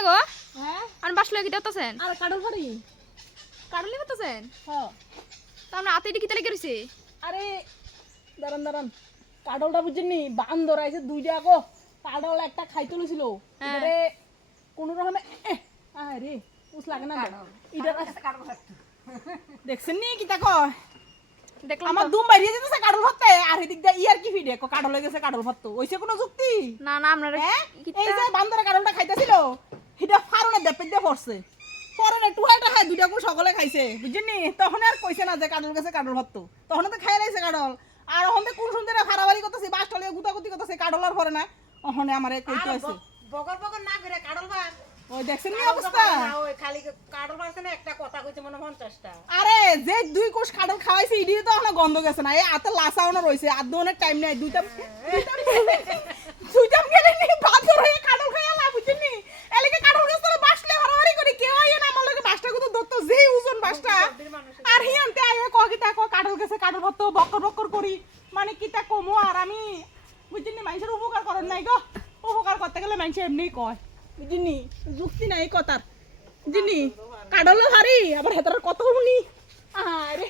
কিটা গো হ্যাঁ আর বাসলো কিটা হতেছেন আর কাডল ভারি কাটলি হতেছেন হ্যাঁ তা আমরা আতে কিটা লেগে রইছে আরে দাঁড়ান দাঁড়ান কাডলটা বুঝছেন বান্দর আইছে দুইটা গো কাডল একটা খাইতে লইছিল এবারে কোন রকমে আরে উস লাগে না ইডা দেখছেন নি কিটা কয় দেখলাম আমার দুম বাইরে যেতেছে কাডল ভাততে আর এদিক দা ইয়ার কি ফিডে কাডল হয়ে গেছে কাডল ভাত তো ওইছে কোনো যুক্তি না না আপনারা হ্যাঁ এই যে বান্দরে কাডলটা খাইতেছিল হিডা ফারনে দেপে দিয়ে পড়ছে পরে না টুহাটা খাই দুইটা কোন সকলে খাইছে বুঝছেন তখন আর কইছে না যে কাডল গেছে কাডল ভাত তো তখন তো খাই লাইছে কাডল আর ওখানে কোন সুন্দরে ফারাবারি করতেছে বাসটলে গুতাগুতি করতেছে কাডল আর পরে না ওখানে আমারে কইতে আছে বগর বগর না করে কাডল ভাত ওই দেখছেন নি অবস্থা না ওই খালি কাডল ভাত না একটা কথা কইছে মনে 50টা আরে যে দুই কোষ কাডল খাওয়াইছে ইডি তো এখন গন্ধ গেছে না এই আতে লাসাওনা রইছে আর দোনের টাইম নাই দুইটা গেলে নি বাদর হয়ে কাডল খাইলা বুঝছেন নি এলাকে কাডল গেছে বাসলে হারাহারি করে কেউ আইয়ে না আমার লগে বাসটা কত দত্ত যেই ওজন বাসটা আর হিয়ানতে আইয়ে কিতা কাডল গেছে কাডল ভাত বক্কর বক্কর করি মানে কিতা কমো আর আমি বুঝছেন নি মানুষের উপকার করেন নাই গো উপকার করতে গেলে মানুষ এমনিই কয় বুঝছেন নি যুক্তি নাই কথার বুঝছেন নি কাডলও হারি আবার হেতার কত শুনি আরে